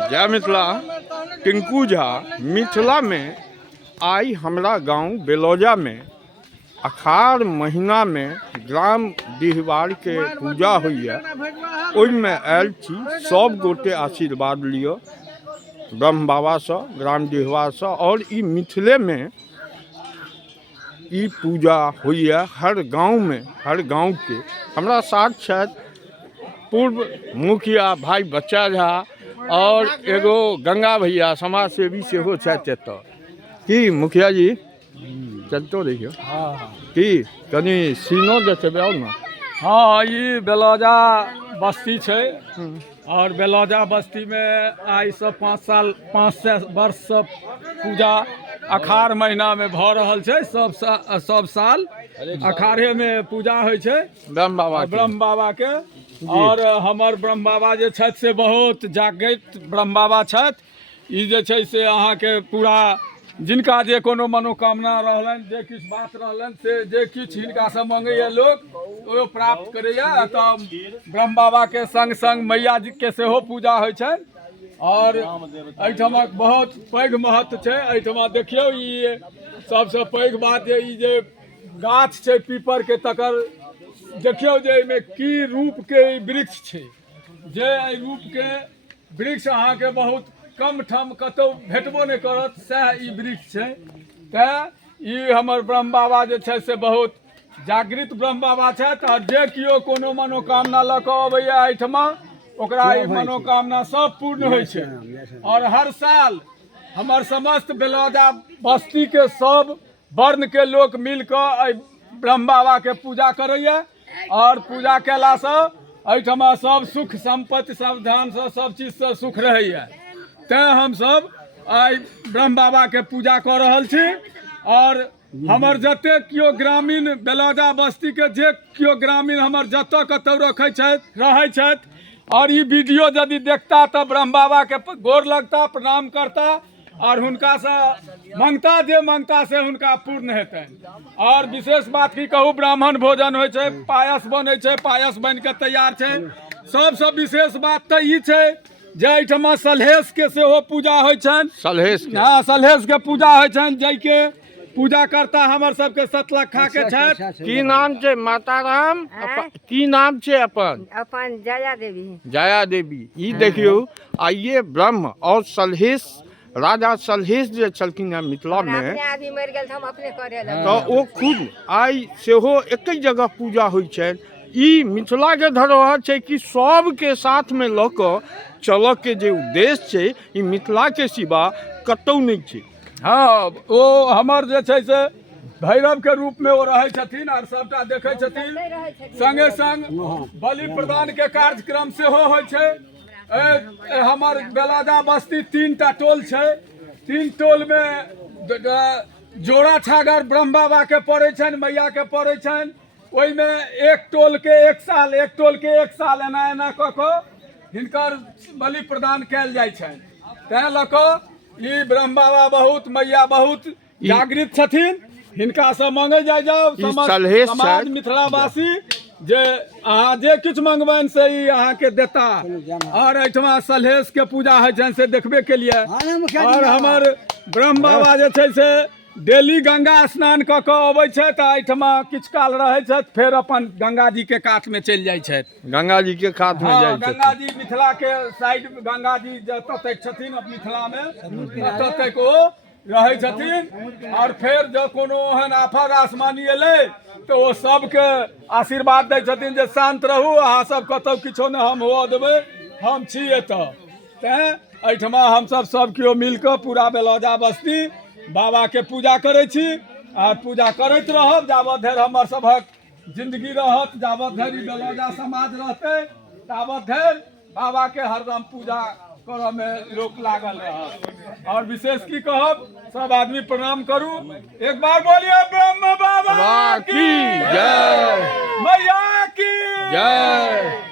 जय मिथिला। टिंकू झा मिथिला में आई हमरा गांव बेलौजा में अखाड़ महीना में ग्राम डिहबार के पूजा हुई ओहिमे आयल छी। सब गोटे आशीर्वाद लियो ब्रह्म बाबा से, ग्राम डिहबार से। और ई मिथिले में ई पूजा हुई हर गांव में, हर गांव के। हमरा साथ छथि पूर्व मुखिया भाई बच्चा झा और एगो गंगा भैया समाज सेवी सेहो छथि एतऽ। की मुखिया जी चलतो रहियो की कनी सीनो देखबे ना। हाँ, ये बेलौजा बस्ती है और बेलौजा बस्ती में आई से 5 वर्ष से पूजा अखाड़ महीना में भ रहल छै। सब साल अखाड़े में पूजा होइ छै ब्रह्म बाबा के। और हमर ब्रह्म बाबा जे छथि से बहुत जागृत ब्रह्म बाबा छथि। ई जे छै से अहाँ के पूरा जिनका जे कोनो मनोकामना रहलन, जे किछु बात रहलन, से जे किछु हिनका से मांगैया लोग ओ प्राप्त करैया। तऽ ब्रह्म बाबा के संग संग मैया जी के सेहो पूजा होइ छनि। और एहिठमक बहुत पैघ महत्व छै। एहिठमा देखियौ, ई सबसे पैघ बात जे गाछ छै पीपर के, तकर देखियौ जे एहिमे की रूप के वृक्ष छै। जे एहि रूप के वृक्ष अहाँ के बहुत कम ठाम कतौ भेटबो नहीं करत, सएह ई वृक्ष छै। तैं ई हमर ब्रह्म बाबा जे छै से बहुत जागृत ब्रह्म बाबा छथि। और जे किओ कोनो मनोकामना लऽ कऽ अबैया एहिठमा, ओकरा ई मनोकामना सब पूर्ण होइ छै। और हर साल हमर समस्त बेलौजा बस्ती के सब वर्ण के लोग मिल कऽ ब्रह्म बाबा के पूजा करैया। और पूजा कैला से एहिठमा सब सुख संपत्ति सब धन से सब चीज से सुख रहैया। तैं हम सब आई ब्रह्म बाबा के पूजा कऽ रहल छी। और हमर जते किओ ग्रामीण बेलौजा बस्ती के जे किओ ग्रामीण हमर जतऽ कतौ रहै छथि और ई वीडियो यदि देखता तऽ ब्रह्म बाबा के गोर लगता, प्रणाम करता और हुनका से मांगता, जे मांगता से हुनका पूर्ण हेतनि। और विशेष बात की कहूँ, ब्राह्मण भोजन होइ छै, पायस बनै छै, पायस बन के तैयार छै। सबसे विशेष बात तऽ ई छै जे एहिठमा सलहेश के सेहो पूजा होइ छनि। सलहेश के? हाँ, सलहेश के पूजा होइ छनि, जाहिके पूजा करता हमर सबके सतलखा के छथि। की नाम छै माता राम? की नाम छै अपन? अपन जया देवी। जया देवी। ई देखियो आइए ब्रह्म और सलहेश, राजा सलहेश जे छलखिन हैं मिथिला में, आदमी मर गेल हम अपने करे तो ओ खुद आई सेहो एक जगह पूजा होइ छनि। ई मिथिला के धरोहर छै कि सबके साथ में लऽ कऽ चलऽ के जे उद्देश्य छै, ई मिथिला के सिवा कतौ नहीं छै। हाँ, ओ हमर जे छै से भैरव के रूप में वो रहै छथिन और सबटा देखै छथिन। संगे संग बलि प्रदान के कार्यक्रम सेहो होइ छै। हमर बेलौजा बस्ती 3टा टोल छै। 3 टोल में जोड़ा छागर ब्रह्म बाबा के पड़ै छनि, मैया के पड़ै छनि। ओहिमे एक टोल के एक साल एना एना कऽ कऽ हिनकर बलि प्रदान कयल जाइ छनि। तैं लऽ कऽ ई ब्रह्म बाबा बहुत, मैया बहुत जागृत छथिन। हिनका से मांगे जाओ समाज मिथिलावासी, जे अहाँ जे किछु मंगबनि से ई अहाँ के देता। और एहिठमा सलहेश के पूजा होइ छनि से देखबे के लिए। और हमर ब्रह्म बाबा जे छै से डेली गंगा स्नान कऽ कऽ अबै छथि आ एहिठमा किछु काल रहै छथि, फेर अपन गंगा जी के कात में चलि जाइ छथि। गंगा जी के कात में जाइ छथि। गंगा जी मिथिला के साइड में, गंगा जी जतऽ तक छथिन मिथिला में, ततऽ तक ओ रहै छथिन। और फिर जो कोनो एहन आफत आसमानी एलै तो ओ सबके आशीर्वाद दै छथिन जे शांत रहू, अहाँ सब कतौ किछो नहि हम हुअ देबै, हम छी एतऽ। तैं एहिठमा हमसब सब केओ मिल कऽ पूरा बेलौजा बस्ती बाबा के पूजा करै छी। और पूजा करैत रहब जाबत धरि हमर सभक जिंदगी रहत, जाबत धरि बेलौजा समाज रहतै, ताबत धरि बाबा के हरदम पूजा करऽ में लोक लागल रहत। और विशेष की कहब, सब आदमी प्रणाम करू। एक बार बोलिए ब्रह्म बाबा की जय, मैया की जय।